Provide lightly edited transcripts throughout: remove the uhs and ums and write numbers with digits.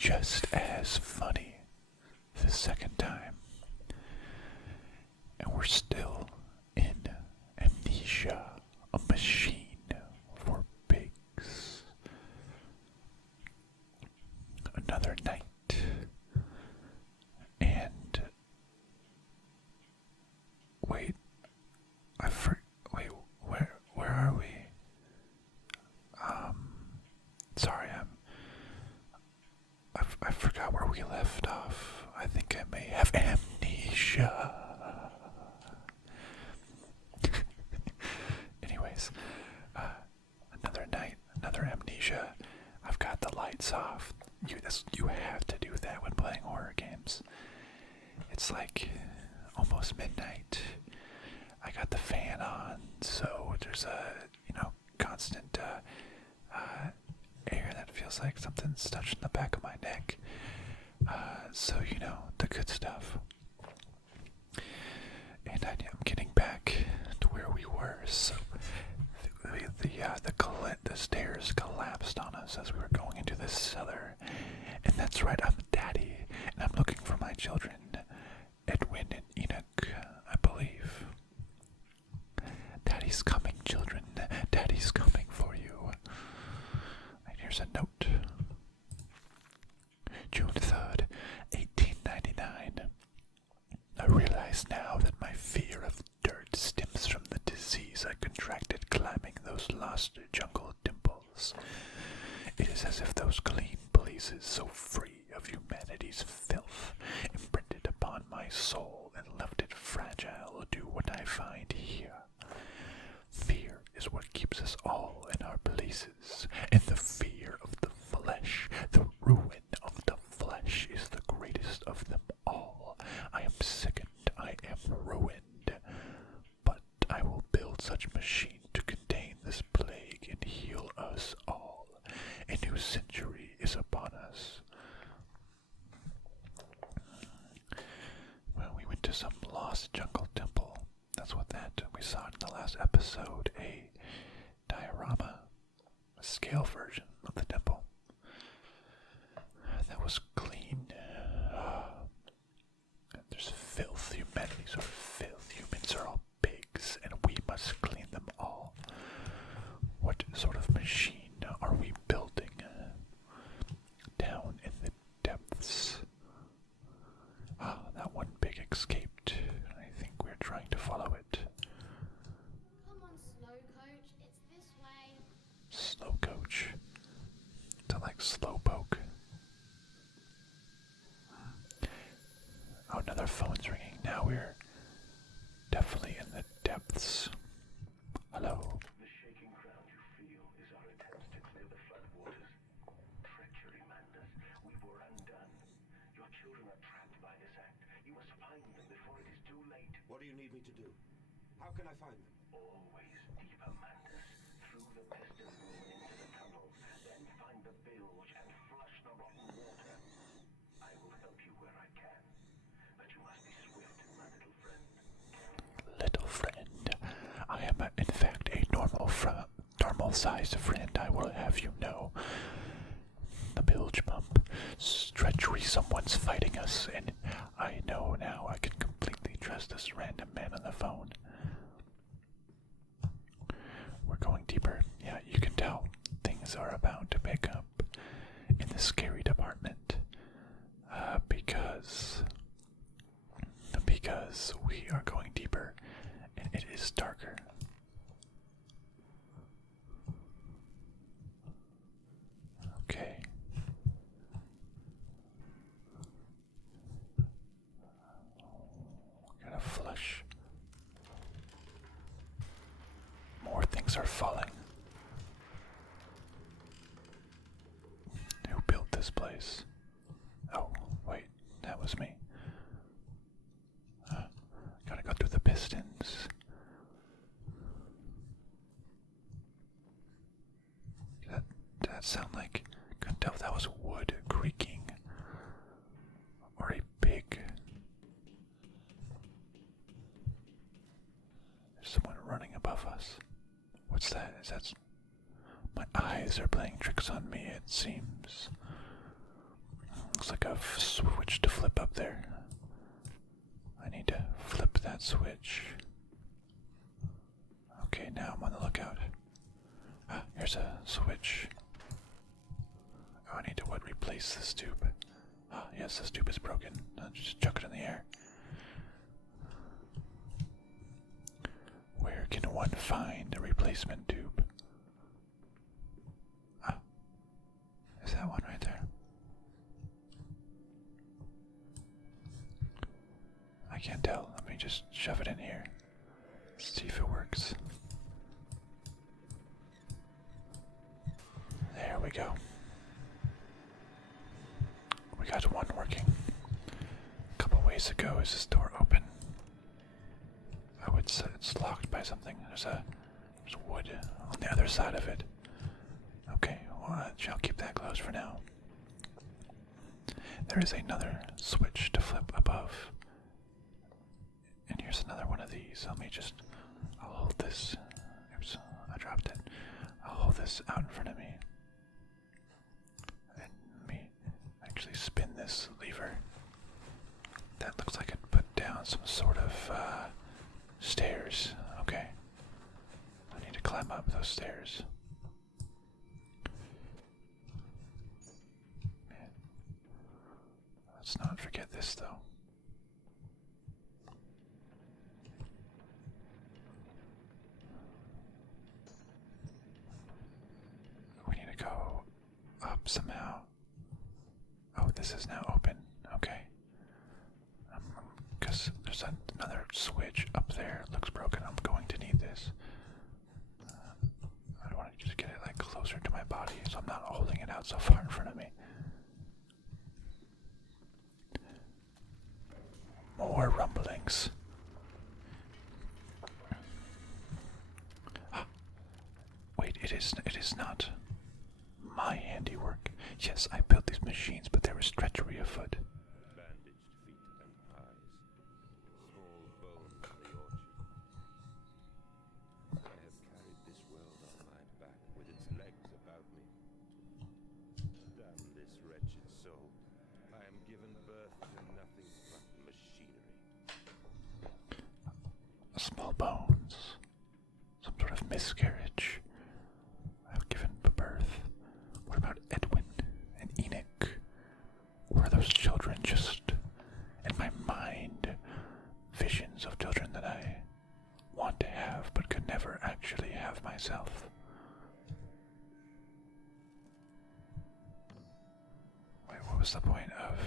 just as funny the second time. And we're still in Amnesia, a machine for pigs. Another night. And wait, wait, where are we? Sorry, I forgot where we left off. I think I may have amnesia. Anyways, another night, another amnesia. I've got the lights off. You have to do that when playing horror games. It's like almost midnight. I got the fan on, so there's a constant air that feels like something's touching the back of my neck. So the good stuff. And I'm getting back to where we were. So the stairs collapsed on us as we were going into this cellar. And that's right, I'm Daddy, and I'm looking for my children, Edwin and Enoch, I believe. Daddy's coming, children. Daddy's coming for you. And here's a note. June 3rd, 1899. I realize now that my fear of dirt stems from the disease I contracted climbing those lost jungle dimples. It is as if those clean places, so free of humanity's filth, imprinted upon my soul and left it fragile, do what I find here. Fear is what keeps us all in our places, and the fear of the flesh, the ruin of the flesh, is the greatest of them all. I am sickened, I am ruined, but I will build such a machine to contain this plague and heal us all. A new century is upon us. Well, we went to some lost jungle temple. That's what we saw in the last episode, a diorama, a scale version of the temple. That was clean. There's filth. Humanities are filth. Humans are all pigs, and we must clean them all. What sort of machine are we building down in the depths? That one pig escaped. I think we're trying to follow it. Come on, slow coach. It's this way. Slow coach. Is that like slow poke? Oh, another phone's ringing. Now we're definitely in the depths. Hello. The shaking ground you feel is our attempt to clear the floodwaters. Treachery, madness. We were undone. Your children are trapped by this act. You must find them before it is too late. What do you need me to do? How can I find them? Always deeper, madness. Through the piston room into the tunnels. Then find the bilge and flush the rotten water. I will help you where I can. But you must be swift, my little friend. Little friend. I am, in fact, a normal-sized friend, I will have you know. The bilge pump. Treachery, someone's fighting us, and I know now I can completely trust this random man on the phone. We're going deeper. Yeah, you can tell things are about to pick up in the scary department. Because we are going deeper, and it is darker. Okay. We're gonna flush. More things are falling. Who built this place? Oh, wait, that was me. Gotta go through the pistons. That sound like, couldn't tell if that was wood creaking or a pig. There's someone running above us. What's that? Is that? My eyes are playing tricks on me, it seems. Looks like a switch to flip up there. I need to flip that switch. Okay, now I'm on the lookout. Ah, here's a switch. Oh, I need to replace this tube. Ah, yes, this tube is broken. I'll just chuck it in the air. Where can one find a replacement tube? Ah, is that one right there? I can't tell. Let me just shove it in here. See if it works. There we go. We got one working. A couple ways ago, is this door open? Oh, it's locked by something. There's wood on the other side of it. Okay, well, I'll keep that closed for now. There is another switch to flip above. And here's another one of these. I'll hold this. Oops, I dropped it. I'll hold this out in front of me. And let me actually spin this lever. That looks like it put down some sort of stairs. Okay. I need to climb up those stairs. Man. Let's not forget this though. We need to go up somehow. Oh, this is now open. Okay. Because there's another switch up there. It looks broken. I'm going to need this. I want to just get it like closer to my body so I'm not holding it out so far in front of me. More rumblings. Ah, wait, it is not my handiwork. Yes, I built these machines, but there was treachery afoot. Bandaged feet and eyes, small bones in the orchard. I have carried this world on my back with its legs about me. Damn this wretched soul. I am given birth to nothing but machinery. Small bones. Some sort of miscarriage. I've given birth. What about Edwin and Enoch? Or are those children just in my mind? Visions of children that I want to have but could never actually have myself. Wait, what was the point of...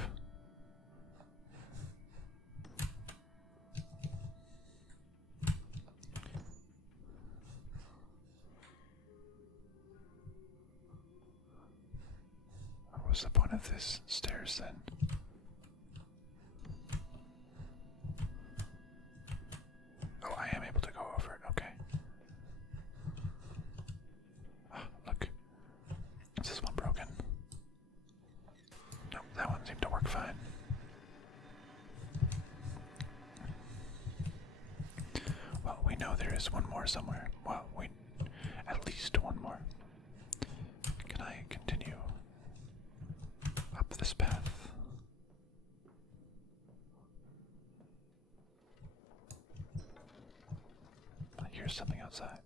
What was the point of this stairs then? Oh, I am able to go over it, okay. Ah, look. Is this one broken? No, that one seemed to work fine. Well, we know there is one more somewhere. Well, at least one more. Can I continue up this path? I hear something outside.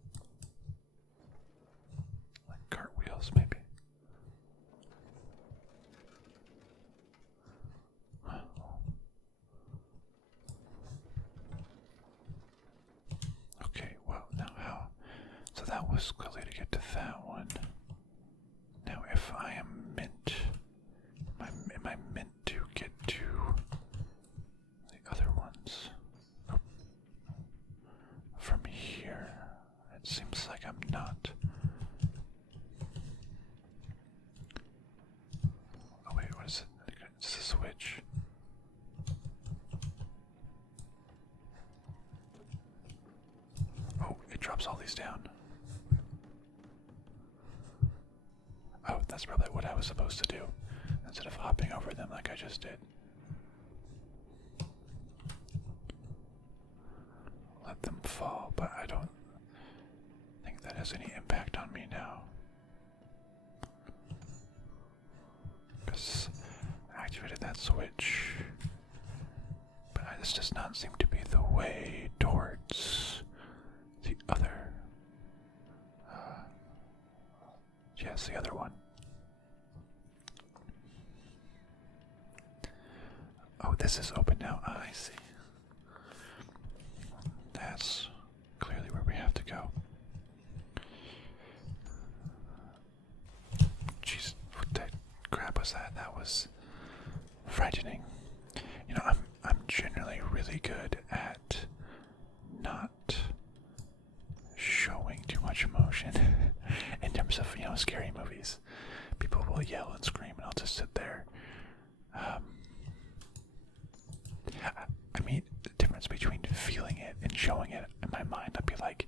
Like cartwheels, maybe. Okay, well, now how? So that was clearly to get to that one. Now, if I am meant, am I meant to get to the other ones? Oh. From here, it seems like I'm not. Oh wait, what is it? It's a switch. Oh, it drops all these down. Oh, that's probably what I was supposed to do, instead of hopping over them like I just did. Let them fall, but I don't think that has any impact on me now. Because switch. But this does not seem to be the way towards the other. Yes, the other one. Oh, this is open now. Ah, I see. That's clearly where we have to go. Jeez, what the crap was that? That was frightening. You know, I'm generally really good at not showing too much emotion in terms of, you know, scary movies. People will yell and scream and I'll just sit there. I mean, the difference between feeling it and showing it in my mind, I'd be like,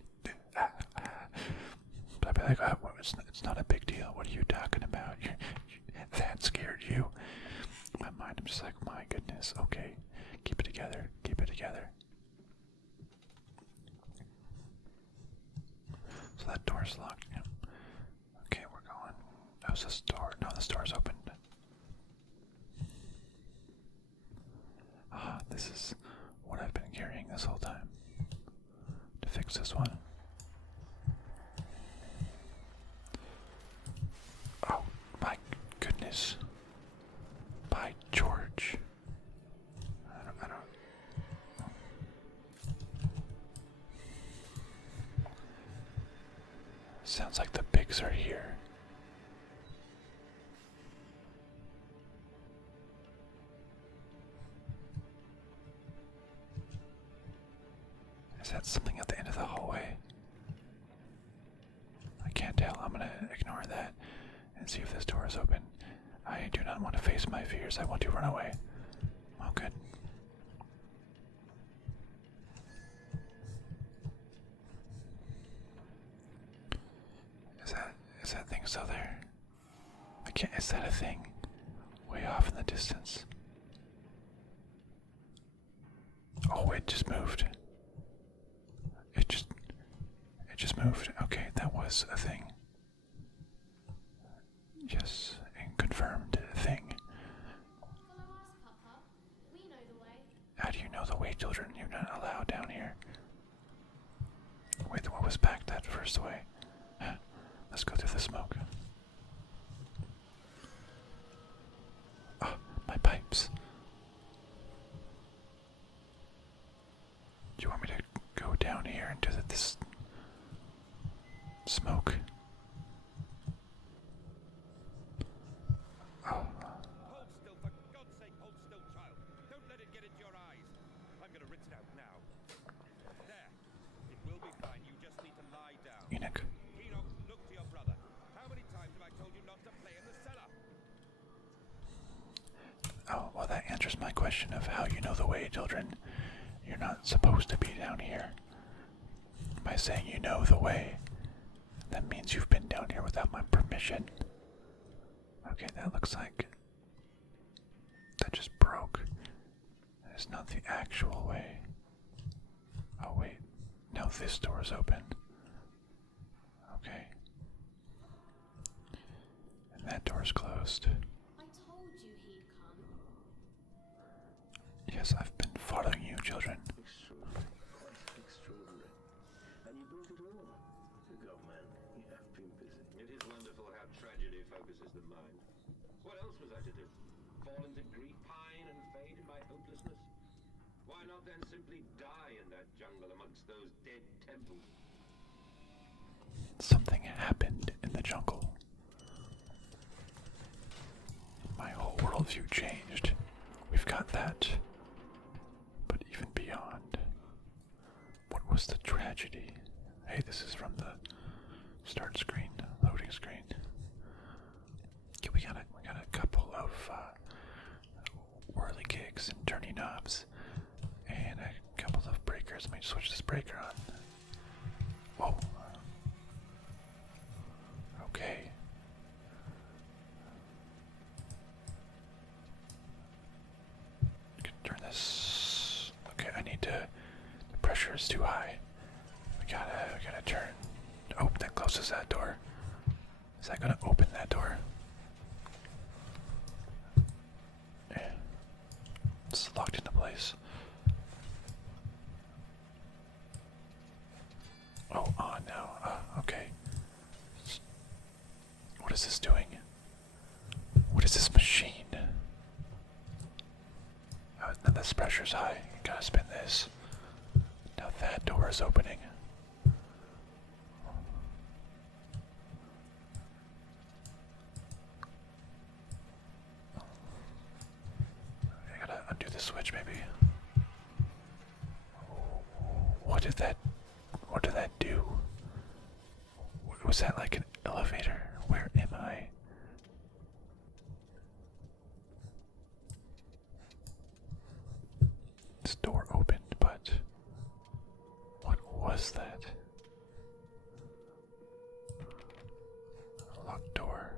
I'd be like, oh, well, it's not a big deal. What are you talking about? That scared you. In my mind, I'm just like, my goodness, okay, keep it together, keep it together. So that door's locked. Yeah. Okay, we're going. How's this door? No, this door's opened. Ah, this is what I've been carrying this whole time. To fix this one. Oh, my goodness. By George. I don't. Sounds like the pigs are here. Is that something at the end of the hallway? I can't tell. I'm gonna ignore that and see if this door is open. I do not want to face my fears. I want to run away. Oh, good. Is that thing still there? I can't. Is that a thing? Way off in the distance. Oh, it just moved. It just moved. Okay, that was a thing. Yes, a confirmed thing. Follow us, Papa. We know the way. How do you know the way, children? You're not allowed down here. Wait, what was back that first way? Huh. Let's go through the smoke. Oh, my pipes. Do you want me to go down here into this smoke? Oh. Hold still, for God's sake, hold still, child. Don't let it get into your eyes. I'm gonna rinse it out now. There. It will be fine. You just need to lie down. Enoch. Enoch, look to your brother. How many times have I told you not to play in the cellar? Oh, well, that answers my question of how you know the way, children. You're not supposed to be down here. By saying you know the way, that means you've been down here without my permission. Okay, that looks like that just broke. That is not the actual way. Oh, wait. Now this door is open. Okay. And that door is closed. I told you he'd come. Yes, I've been following you, children. Extraordinary. Quite extraordinary. And you brought it all. Good God, man. You have been busy. It is wonderful how tragedy focuses the mind. What else was I to do? Fall into grief, pine, and fade in my hopelessness? Why not then simply die in that jungle amongst those dead temples? Something happened in the jungle. My whole worldview changed. We've got that. But even beyond, what was the tragedy? Hey, this is from the start screen, loading screen. Okay, we got a couple of whirly gigs and turning knobs, and a couple of breakers. Let me switch this breaker on. Whoa. Okay. Turn this. Okay, I need to. The pressure is too high. We gotta turn. Oh, that closes that door. Is that gonna open that door? Yeah. It's locked into place. Oh, on now. Okay. What is this doing? What is this machine? Now this pressure's high. You gotta spin this. Now that door is opening. I gotta undo the switch, maybe. What did that do? Was that like an elevator? Where am I? This door opened, but what was that? Locked door.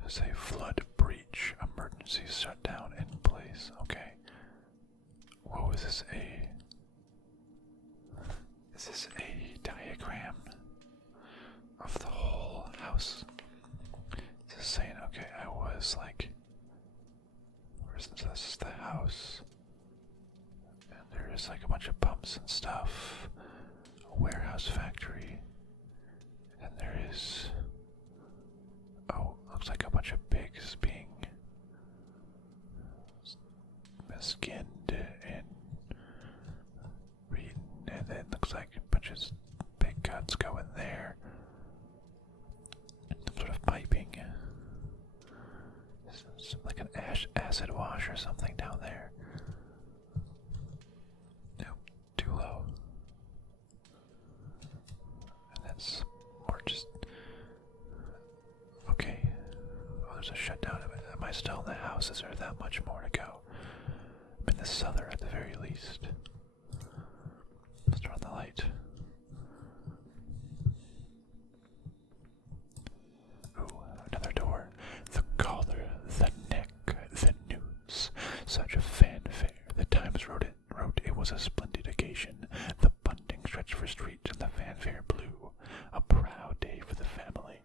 There's a flood breach. Emergency shutdown in place. Okay. Whoa, is this a diagram of the whole house? Is this saying, okay, I was like, this is the house, and there is like a bunch of pumps and stuff, a warehouse factory, and there is, oh, looks like a bunch of pigs being skinned and eaten, and then looks like a bunch of big cuts going there. Some sort of piping. Like an acid wash or something down there. Nope, too low. And that's more just. Okay. Oh, there's a shutdown. Am I still in the house? Is there that much more to go? I'm in the cellar at the very least. Let's turn on the light. Ooh, another door. The collar, the neck, the news. Such a fanfare. The Times wrote it was a splendid occasion. The bunting stretched for streets and the fanfare blew. A proud day for the family.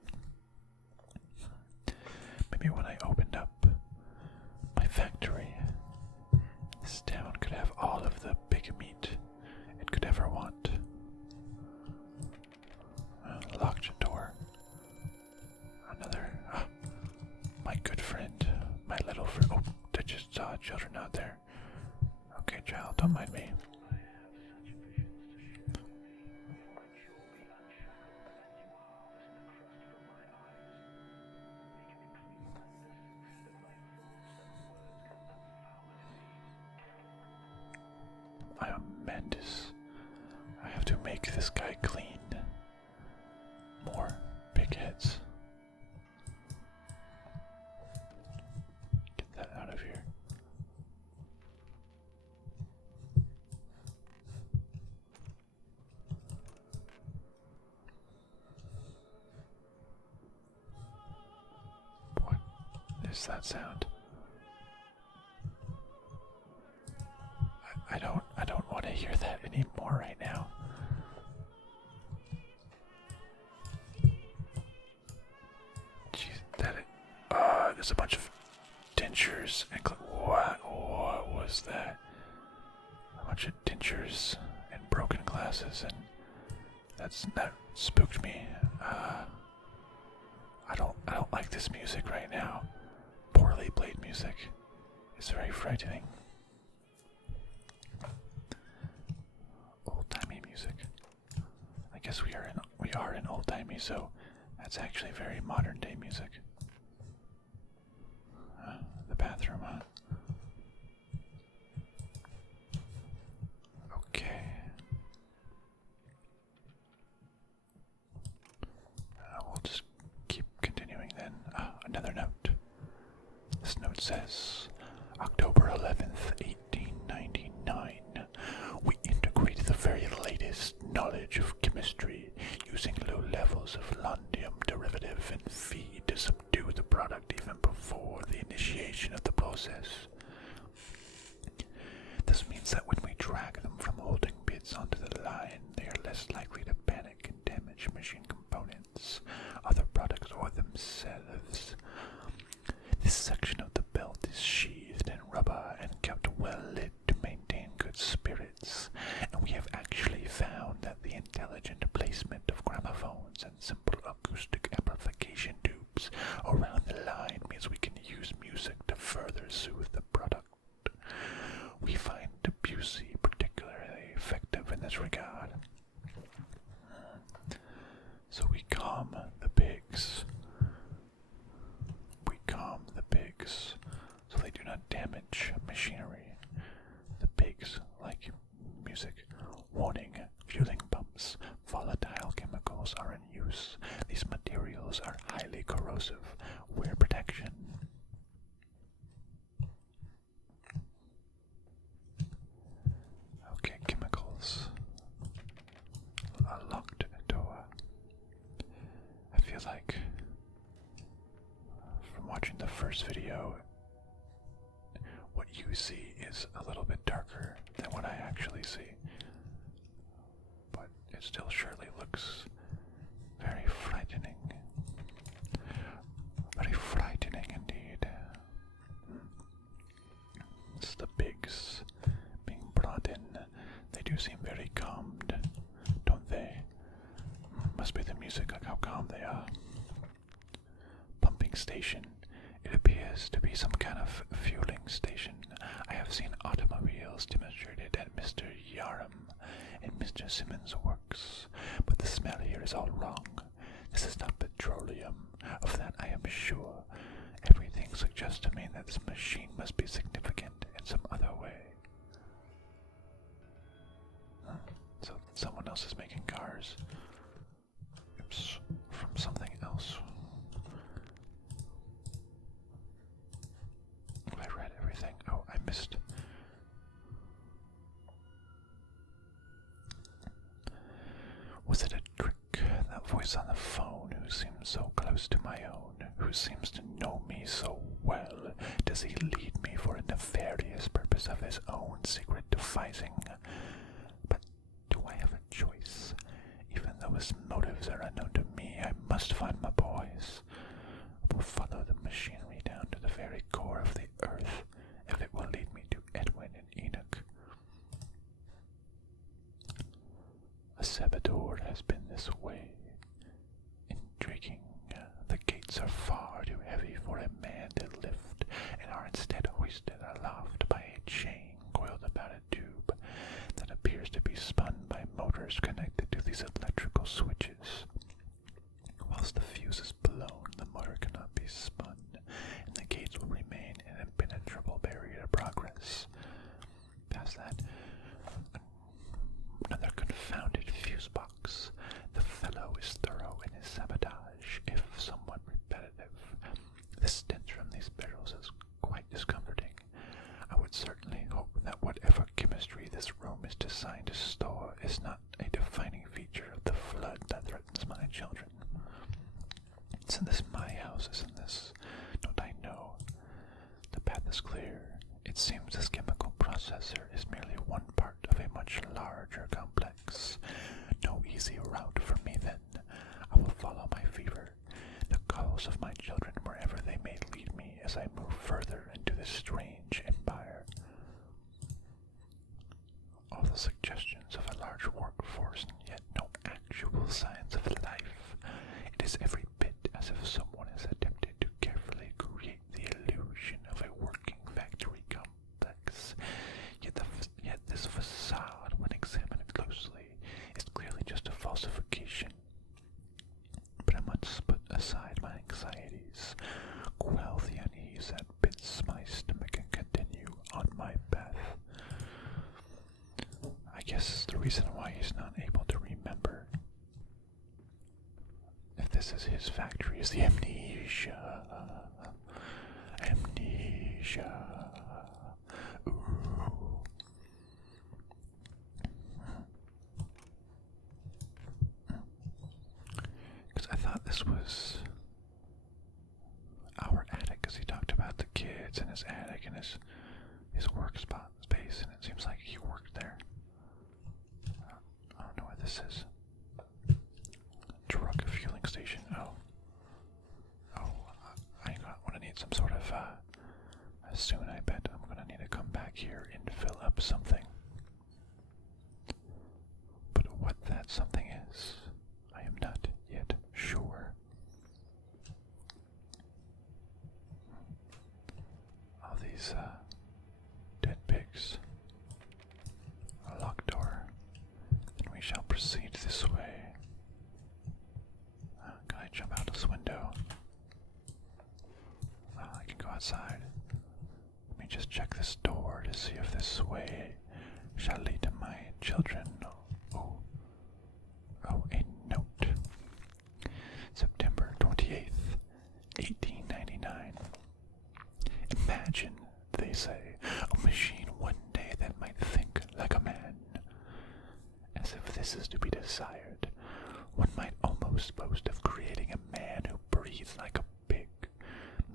Maybe when I opened up my factory, this town could have all of the big meat it could ever want. Locked door. Another. My good friend. My little friend. Oh, I just saw children out there. Okay, child, don't mind me. I am Mandis. I have to make this guy clean. More big heads. Get that out of here. What is that sound? I don't want to hear that anymore right now. Jeez, there's a bunch of dentures and what was that? A bunch of dentures and broken glasses, and that spooked me. I don't like this music right now. Poorly played music. It's very frightening. Old-timey music. I guess we are in old-timey, so that's actually very modern-day music. The bathroom, huh? Okay. We'll just keep continuing then. Another note. This note says, October 11th, 1899. We integrate the very latest knowledge of chemistry using low levels of londium derivative and feed to subdue the product even before the initiation of the process. intelligent placement of gramophones and simple acoustic amplification tubes around the line means we can use music to further soothe the product. We find Debussy particularly effective in this regard. So we calm the pigs. We calm the pigs so they do not damage machinery. The pigs like music. Warning, fueling pumps. Volatile chemicals are in use. These materials are highly corrosive. Wear protection. Okay, chemicals. A locked door. I feel like from watching the first video, what you see is a little bit darker than what I actually see. But it still surely looks very frightening. Very frightening indeed. It's the pigs being brought in. They do seem very calmed, don't they? Must be the music, like how calm they are. Pumping station. It appears to be some kind of fueling station. I have seen automobiles demonstrated at Mr. Yarum and Mr. Simmons' works, but the smell here is all wrong. This is not petroleum. Of that I am sure. Everything suggests to me that this machine must be significant in some other way. So someone else is making cars. Oops, from something else. I read everything. Oh, I missed. Was it a trick? That voice on the phone who seems so close to my own, who seems to know me so well, does he lead me for a nefarious purpose of his own secret devising? But do I have a choice? Even though his motives are unknown to me, I must find my boys. I will follow the machinery down to the very core of the earth, if it will lead me to Edwin and Enoch. A saboteur has been this way. Intriguing. The gates are far too heavy for a man to lift, and are instead hoisted aloft by a chain coiled about a tube that appears to be spun by motors connected to these electrical switches. Whilst the fuse is blown, the motor cannot be spun, and the gates will remain an impenetrable barrier to progress. Past that, another confounded fuse box. The fellow is thorough in his sabotage, if somewhat repetitive. The stench from these barrels is quite discomforting. I would certainly hope that whatever chemistry this room is designed to store is not a defining feature of the flood that threatens my children. Isn't this my house, isn't this? Don't I know? The path is clear. It seems this chemical processor is merely one part of a much larger complex. No easy route for me then. I will follow my fever, the calls of my children wherever they may lead me as I move further into this strange empire. All the suggestions of a large workforce and yet no actual signs of life. It is every bit as if someone has attempted to carefully create the illusion of a working factory complex. Yet this facade, when examined closely, is clearly just a falsification. But I must put aside my anxieties, quell the unease that bids my stomach, and continue on my path. I guess the reason why he's not able to remember if this is his factory is the amnesia. Amnesia. Ooh. Because I thought this was our attic, because he talked about the kids and his attic and his work spot space, and it seems like he worked there. I don't know what this is. Truck fueling station. Oh, I'm gonna need some sort of. Soon, I bet I'm gonna need to come back here and fill up something. But what that something proceed this way. Can I jump out this window? I can go outside. Let me just check this door to see if this way shall lead to my children. Oh, a note. September 28th, 1899. Imagine, they say, a machine one day that might think like a man. As if this is to be desired, one might almost boast of creating a man who breathes like a pig,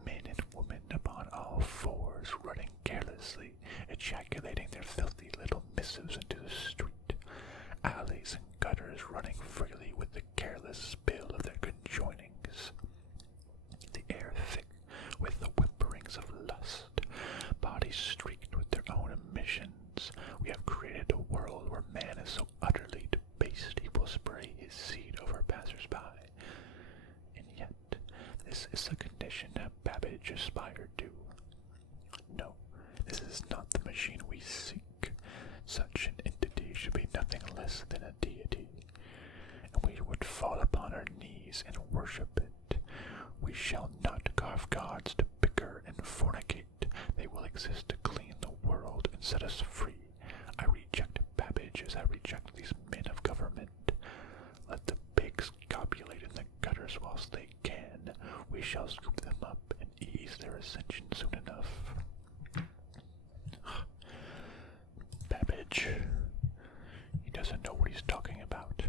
men and women upon all fours running carelessly, ejaculating their filthy little missives into the street, alleys and gutters running freely with the careless spill of their conjoinings, the air thick with the whimperings of lust, bodies streaked with their own emissions. We have created a world where man is so utterly debased he will spray his seed over passers-by. And yet, this is the condition that Babbage aspired to. No, this is not the machine we seek. Such an entity should be nothing less than a deity, and we would fall upon our knees and worship it. We shall not carve gods to bicker and fornicate. They will exist to clean the world and set us free. I reject Babbage as I reject these men of government. Let the pigs copulate in the gutters whilst they can. We shall scoop them up and ease their ascension soon enough. Babbage. He doesn't know what he's talking about.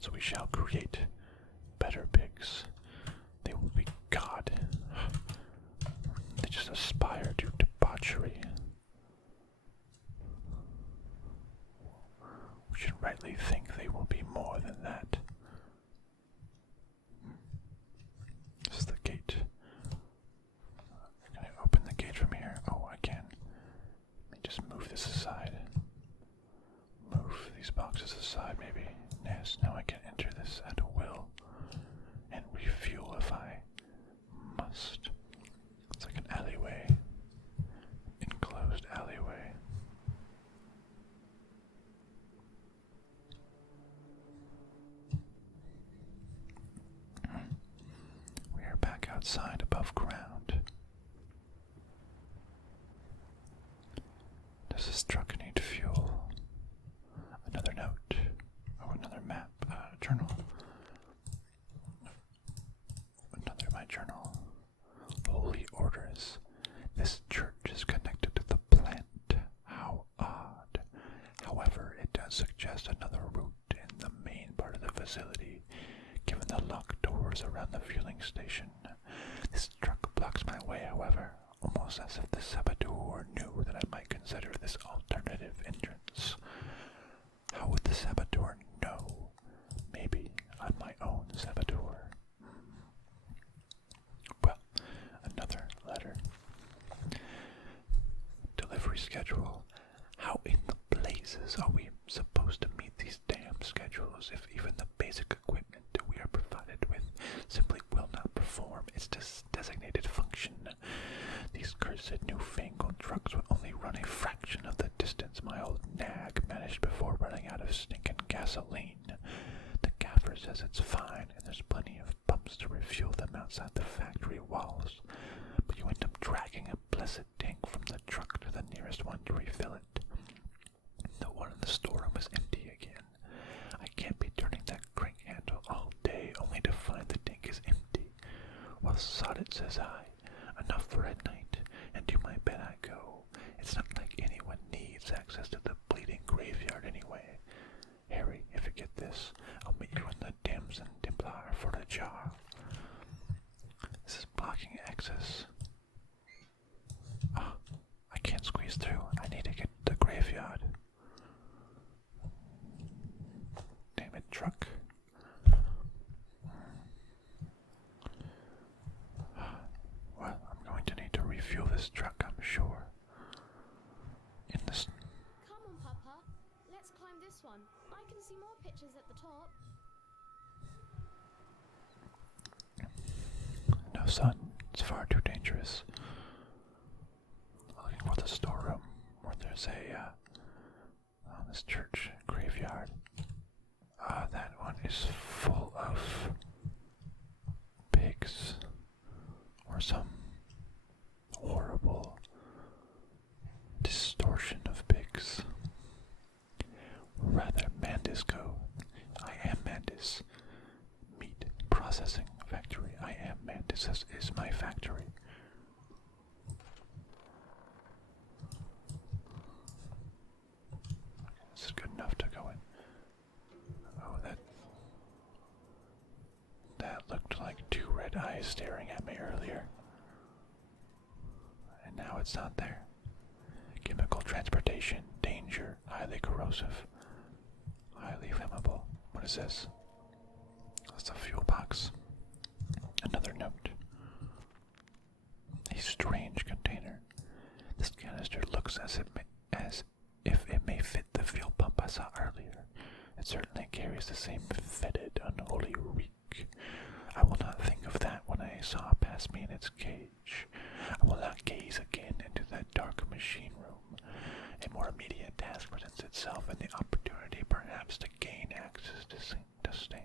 So we shall create better pigs. They will be God. They just aspire to debauchery. We should rightly think they will be more than that. This is the gate. Can I open the gate from here? Oh, I can. Let me just move this aside. Move these boxes aside, maybe. Yes, now I can enter this at will and refuel if I must. It's like an alleyway. Enclosed alleyway. We are back outside above ground. Does this truck need fuel? Another note. Oh, another map. Journal. Another my journal. Holy orders. This church is connected to the plant. How odd. However, it does suggest another route in the main part of the facility, given the locked doors around the fueling station. This truck blocks my way, however, almost as if the saboteur knew that I might consider this alternative entrance. How would the saboteur know? Maybe I'm my own saboteur. Well, another letter. Delivery schedule. How in the blazes are we supposed to meet these damn schedules if even the basic equipment we are provided with simply will not perform its designated function? These cursed newfangled trucks would only run a fraction of the distance my old nag managed before running out of stinking gasoline. The gaffer says it's fine, and there's plenty of pumps to refuel them outside the factory walls, but you end up dragging a blessed tank from the truck to the nearest one to refill it. The one in the storeroom is empty again. I can't be turning that crank handle all day only to find the tank is empty. Well, sod it, says I. Enough for a night, and to my bed I go. It's not like anyone needs access to the bleeding graveyard anyway. Harry, if you get this, I'll meet you in the Damson Templar for the jar. This is blocking access. Ah, I can't squeeze through. I need to get to the graveyard. Damn it, truck. Well, I'm going to need to refuel this truck, I'm sure. In this. Come on, Papa. Let's climb this one. I can see more pictures at the top. No, son. It's far too dangerous. Looking for the storeroom where there's a on this church graveyard. That one is full of pigs, or some horrible distortion of pigs. Rather, Mandisco. I am Mandis. Meat processing factory. I am Mandis. This is my factory. This is good enough to go in. Oh, that looked like two red eyes staring at me earlier. And now it's not there. Chemical transportation, danger, highly corrosive, highly flammable. What is this? That's a fuel box. Another note. A strange container. This canister looks as if it may fit the fuel pump I saw earlier. It certainly carries the same fetid, unholy reek. I will not think of that when I saw it pass me in its cage. I will not gaze again into that dark machine room. A more immediate task presents itself, and the opportunity perhaps to gain access to stains.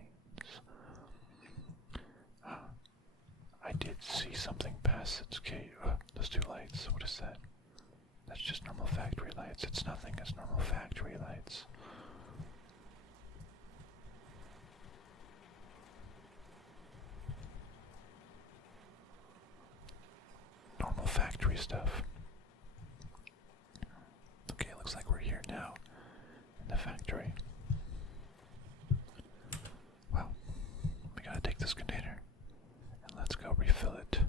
I did see something pass its cage. Those two lights. What is that? That's just normal factory lights. It's nothing. It's normal factory lights. Normal factory stuff. Okay, looks like we're here now in the factory. Well, we gotta take this container and let's go refill it.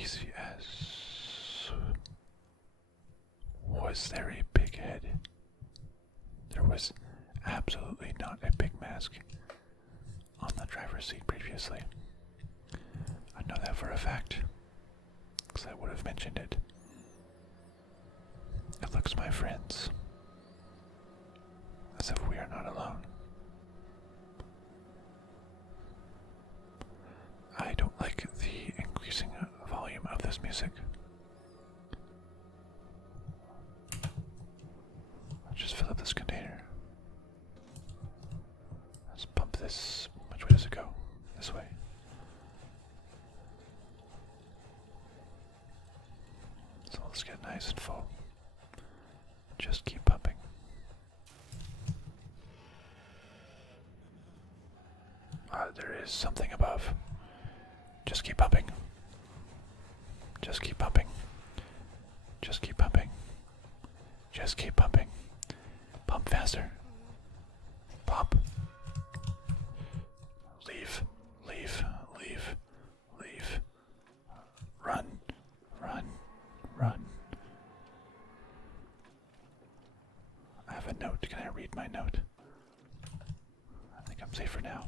Easy as. Was there a big head? There was absolutely not a big mask on the driver's seat previously. I know that for a fact, because I would have mentioned it. It looks, my friends, as if we are not alone. I don't like the increasing volume of this music. Let's just fill up this container. Let's pump this. Which way does it go? This way. So let's get nice and full. Just keep pumping. There is something above. Just keep pumping. Just keep pumping. Just keep pumping. Just keep pumping. Pump faster. Pump. Leave. Leave. Leave. Leave. Run. Run. Run. I have a note. Can I read my note? I think I'm safe for now.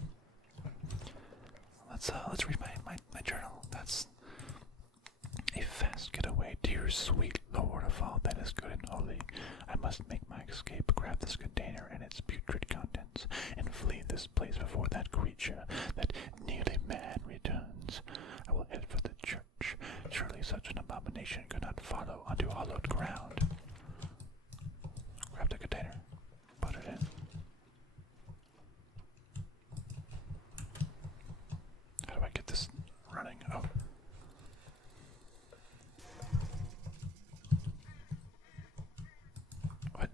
Let's read my journal. That's a fast getaway, dear sweet Lord of all that is good and holy. I must make my escape, grab this container and its putrid contents, and flee this place before that creature, that nearly man, returns. I will head for the church. Surely such an abomination could not follow onto hollowed ground. Grab the container. Put it in. How do I get this running? Oh. What?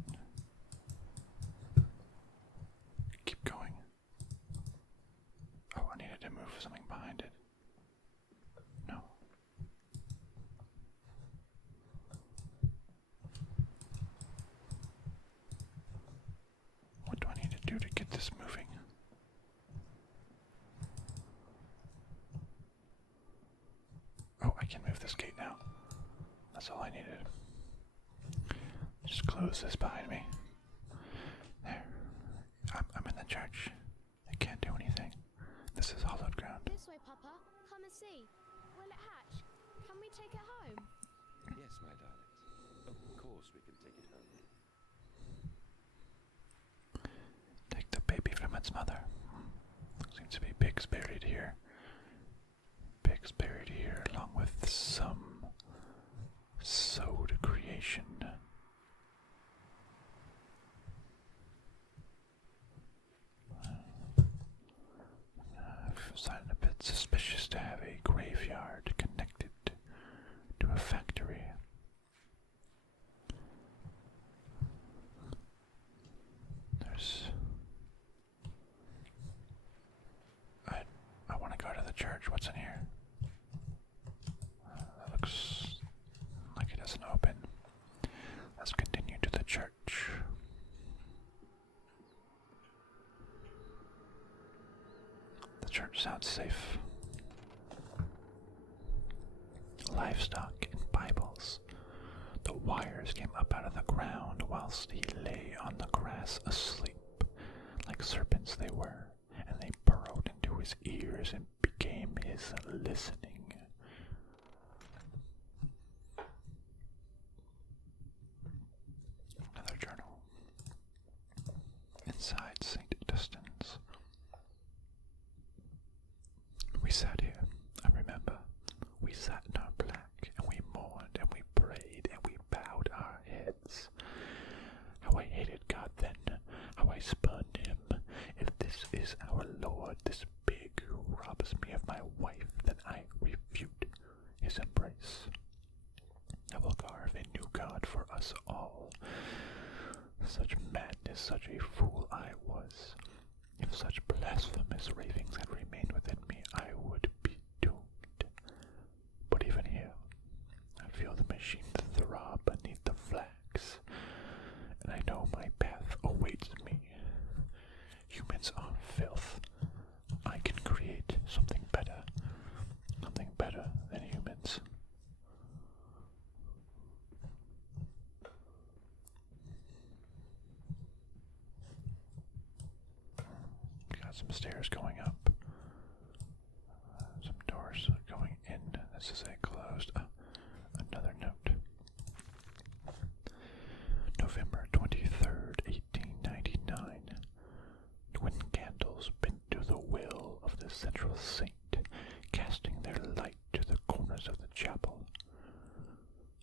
Keep going. Oh, I needed to move something behind it. No. What do I need to do to get this moving? Oh, I can move this gate now. That's all I needed. Just close this behind me. There. I'm in the church. I can't do anything. This is hollowed ground. This way, Papa. Come and see. Will it hatch? Can we take it home? Yes, my darlings. Of course we can take it home. Take the baby from its mother. Seems to be pigs buried here. Pigs buried here, along with some so Sounds safe. Livestock and Bibles. The wires came up out of the ground whilst he lay on the grass asleep, like serpents they were, and they burrowed into his ears and became his listening. Another journal. Inside St. Augustine's. We sat here, I remember. We sat in our black, and we mourned, and we prayed, and we bowed our heads. How I hated God then, how I spurned him. If this is our Lord, this pig who robs me of my wife, then I refute his embrace. I will carve a new God for us all. Such madness, such a fool I was. If such blasphemous ravings had remained within me, I would be doomed. But even here, I feel the machine throb beneath the flags, and I know my path awaits me. Humans are filth. I can create something better than humans. Got some stairs going up. Some doors going in. This is a closed. Another note. November 23rd, 1899. Twin candles bent to the will of the central saint, casting their light to the corners of the chapel.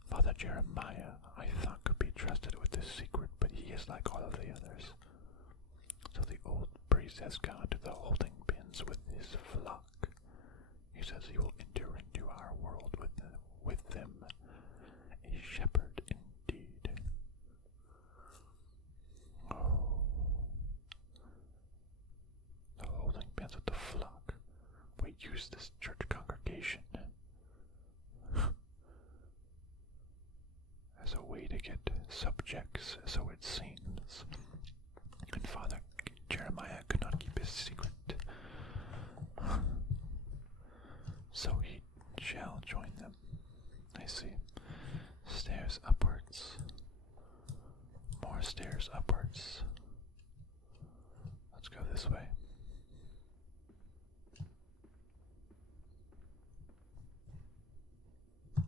Father Jeremiah, I thought, could be trusted with this secret, but he is like all of the others. So the old priest has gone to the holding pens with his flock. He says he will enter into our world with them, a shepherd indeed. Oh, the holding pens with the flock. We use this church congregation as a way to get subjects, so it seems. And Father Jeremiah could not keep his secret. So he shall join them. I see. Stairs upwards. More stairs upwards. Let's go this way. I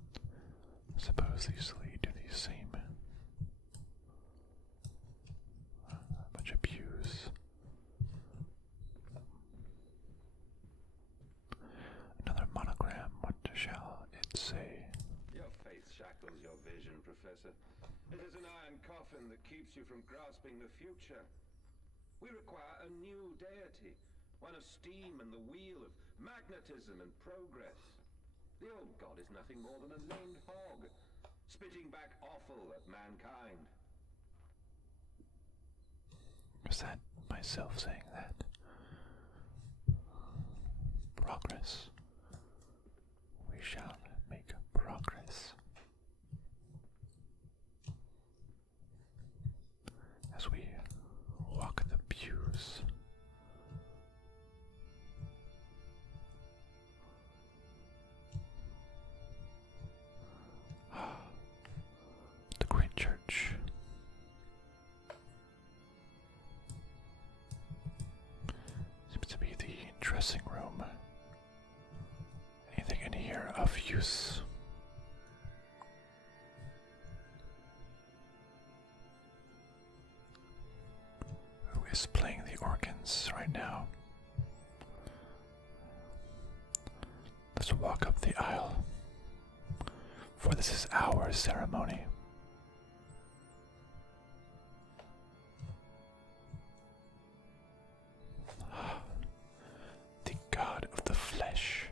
suppose these lead to the same bunch of pews. Another monogram. What shall it say? Your faith shackles your vision, Professor. It is an iron coffin that keeps you from grasping the future. We require a new deity, one of steam and the wheel, of magnetism and progress. The old god is nothing more than a lamed hog, spitting back offal at mankind. Was that myself saying that? Progress. We shall make progress. As we walk the pews. The great church. Seems to be the dressing room. Anything in here of use? Who is playing the organs right now? Let's walk up the aisle, for this is our ceremony. The god of the flesh.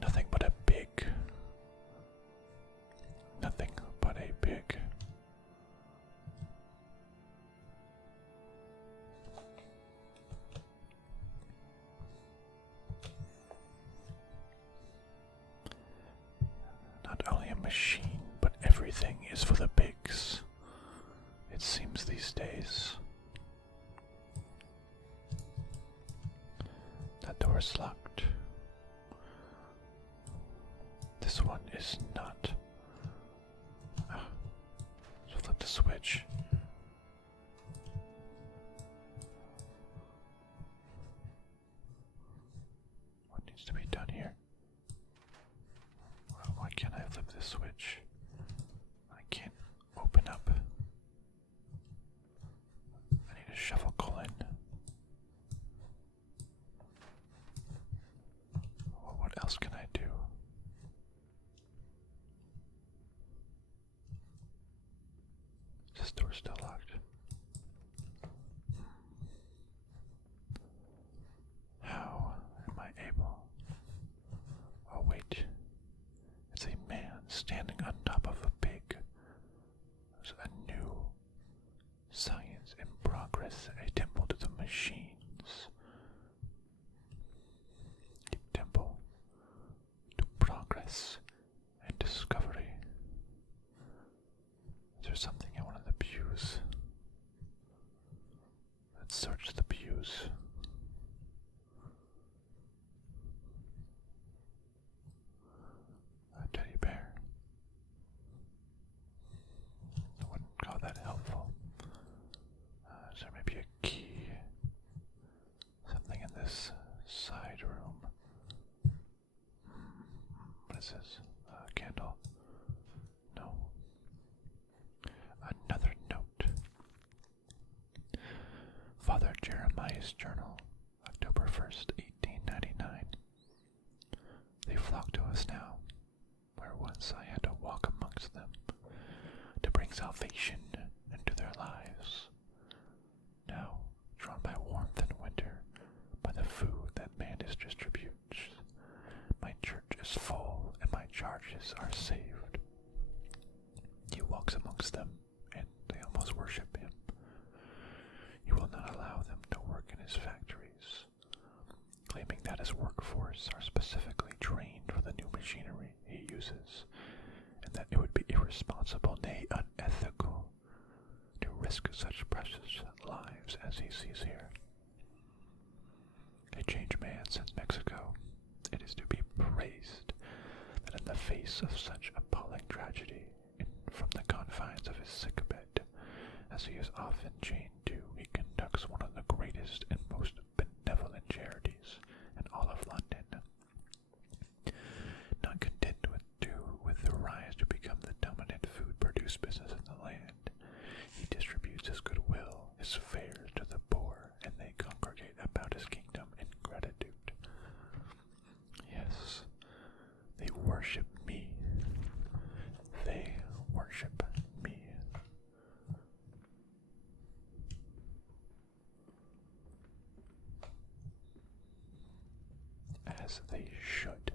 Nothing but a pig. Nothing but a pig. Not only a machine, but everything is for the pigs. It seems these days. That door is locked. switch. What needs to be done here? Why can't I flip this switch? I can't open up. I need a shovel colon. Well, what else can I do? This door's still locked. How am I able? Oh, wait. It's a man standing on top of a pig. There's a new science in progress, a temple to the machines. A temple to progress and discovery. Is there something in one of the pews? Let's search the pews. A teddy bear. I wouldn't call that helpful. Is there maybe a key? Something in this side room. What is this? A candle? No. Another note. Father Jeremiah's journal, October 1st, 1899. They flock to us now, where once I had to walk amongst them, to bring salvation into their lives. Now, drawn by warmth and winter, by the food that man distributes, my church is full and my charges are saved. He walks amongst them, and they almost worship him. He will not allow them to work in his factories, claiming that his workforce are specifically trained for the new machinery he uses, and that it would be irresponsible, nay, unethical, to risk such precious lives as he sees here. A changed man since Mexico, it is to be praised that in the face of such appalling tragedy, from the confines of his sickbed, as he is often chained to, he conducts one of the greatest and most benevolent charities in all of London. Not content with the rise to become the dominant food-produce business in the land, he distributes his goodwill, his fares to the poor, and they congregate about his kingdom in gratitude. Yes, they worship me. They worship me. As they should.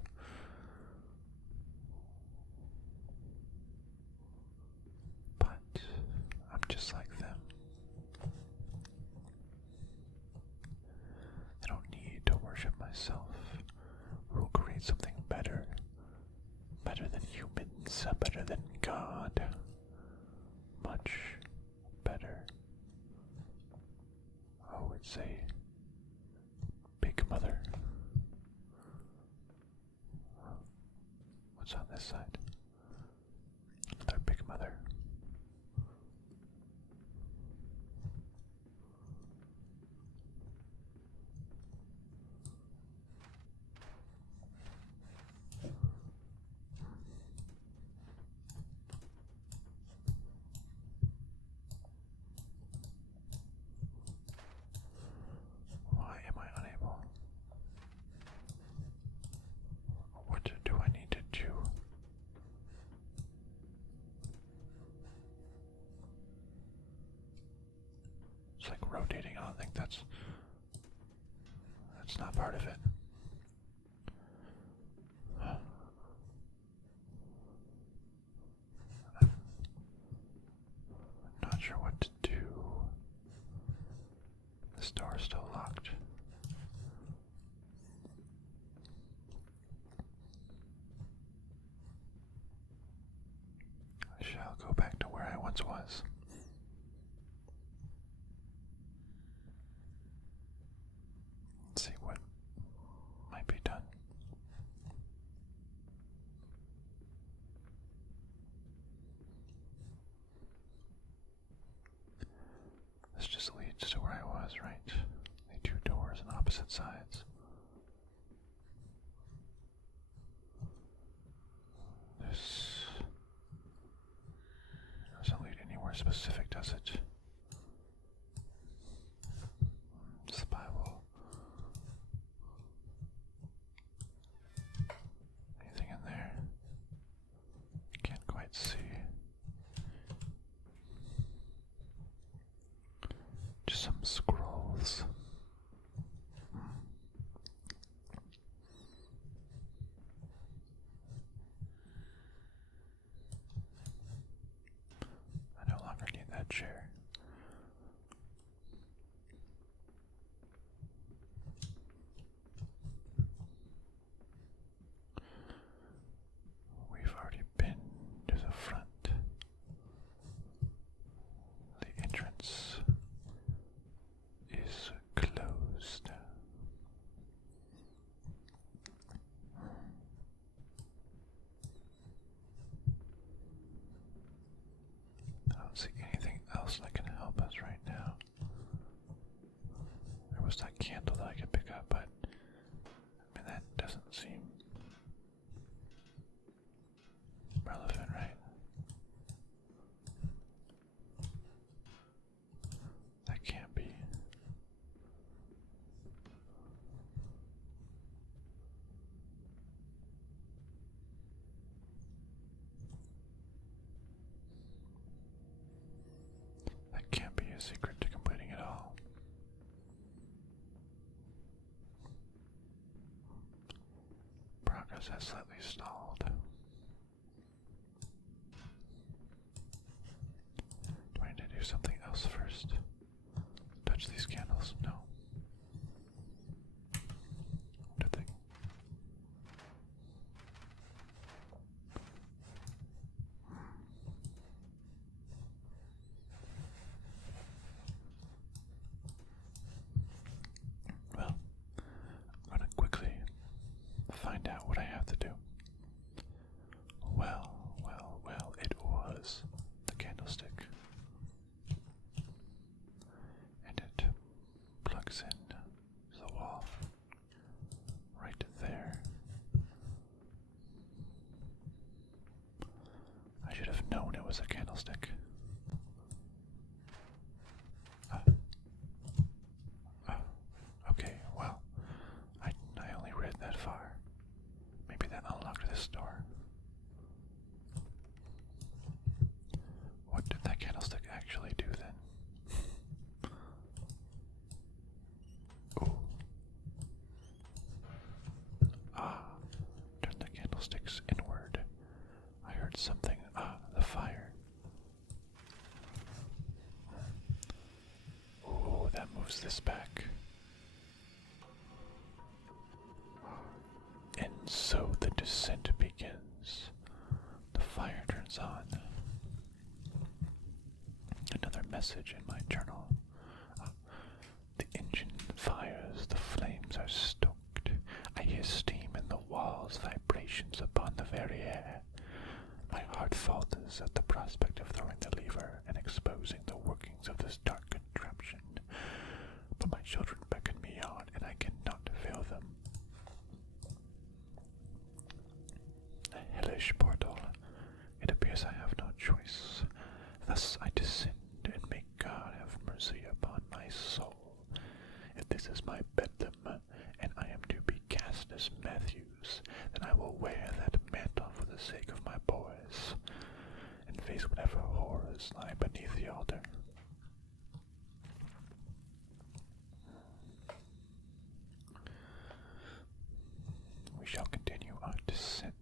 But I'm just like them. I don't need to worship myself. We'll create something better. Better than humans, better than God. Much better. Oh, it's a big mother. What's on this side? Another big mother. Why am I unable? What do I need to do? It's like rotating. I don't think that's not part of it. I'm not sure what to do. This door is still locked. I shall go back to where I once was. Let's see what might be done. was right. The two doors on opposite sides. This doesn't lead anywhere specific, does it? It's the Bible. Anything in there? Can't quite see. Just some scrolls. I no longer need that chair. We've already been to the front. The entrance is closed. I don't see anything else that can help us right now. There was that candle that I could pick up, but I mean, that doesn't seem relevant, right? That can't be. That can't be a secret to completing it all. Progress has slightly stalled. Do I need to do something else first? Touch these candles? No. Good thing. Well, I'm gonna quickly find out what I have to do. Well, it was the candlestick. And it plugs in to the wall right there. I should have known it was a candlestick. Okay, well, I only read that far. Maybe that unlocked this door. What did that candlestick actually do then? Ooh. Turn the candlesticks inward. I heard something. The fire. Ooh, that moves this back. And so the descent begins. The fire turns on. Another message in my journal. The engine fires, the flames are stoked. I hear steam in the walls, vibrations upon the very air. My heart falters at the prospect of throwing the lever and exposing the workings of this dark contraption. But my children beckon me on, and I cannot fail them. A hellish portal. It appears I have no choice. Thus I descend, and may God have mercy upon my soul. If this is my bedlam, and I am to be cast as Matthews, then I will wear that mantle for the sake of my boys, and face whatever horrors lie beneath the altar. We shall continue our descent.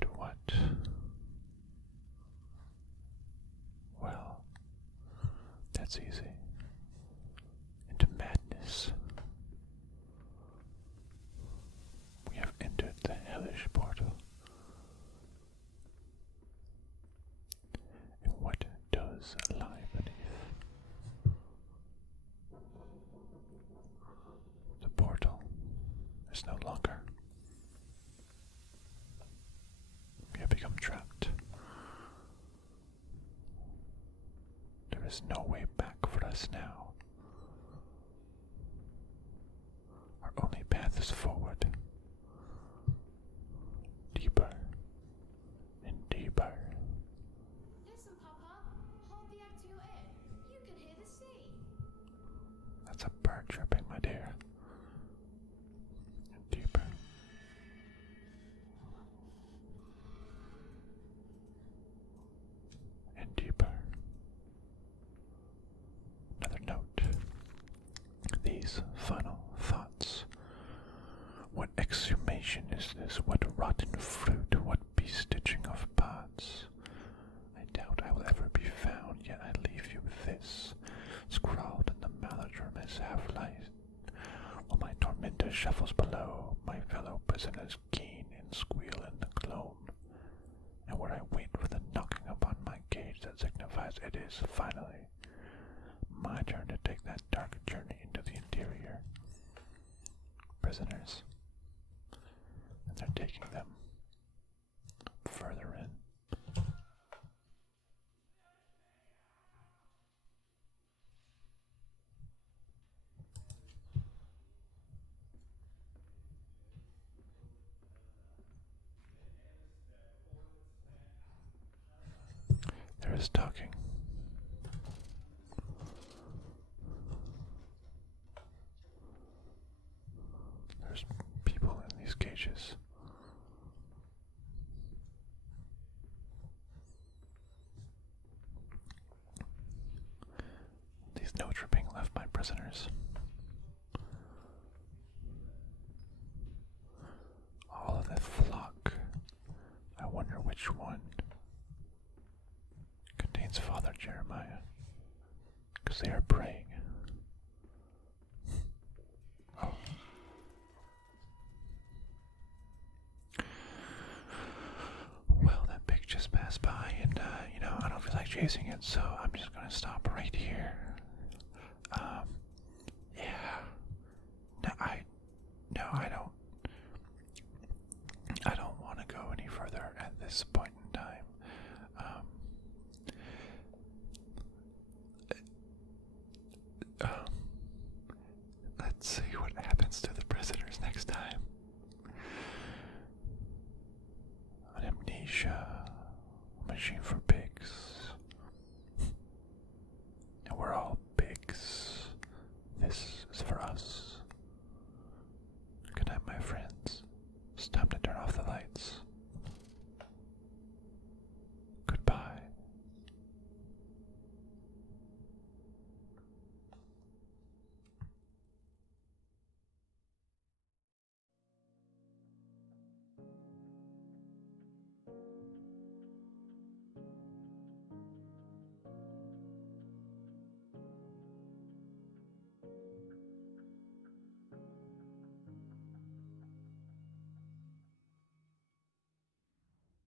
And what? Well, that's easy. Into madness. We have entered the hellish portal. And what does lie beneath? The portal is no longer. We have become trapped. There is no way back for us now. Our only path is forward. Deeper and deeper. Listen, Papa. Hold the egg to your ear. You can hear the sea. That's a bird chirping, my dear. And deeper. And deeper. Another note. These final thoughts. What exhumation is this? What rotten fruit? What bestitching of pots? I doubt I will ever be found, yet I leave you this, scrawled in the malodorous half-light. While my tormentor shuffles below, my fellow prisoners keen and squeal in the gloam. And where I wait for the knocking upon my cage that signifies it is finally my turn to take that dark journey into the interior. Prisoners. And they're taking them further in. There is talking. There's people in these cages. These notes are being left by prisoners. All of the flock. I wonder which one contains Father Jeremiah, because they are praying. Oh. Well, that pig just passed by, and I don't feel like chasing it, so I'm just gonna stop right here. Yeah. I don't want to go any further at this point in time. Let's see what happens to the prisoners next time. On Amnesia, a machine for pigs. And we're all pigs. This is for us. Good night, my friends. It's time to turn off the lights.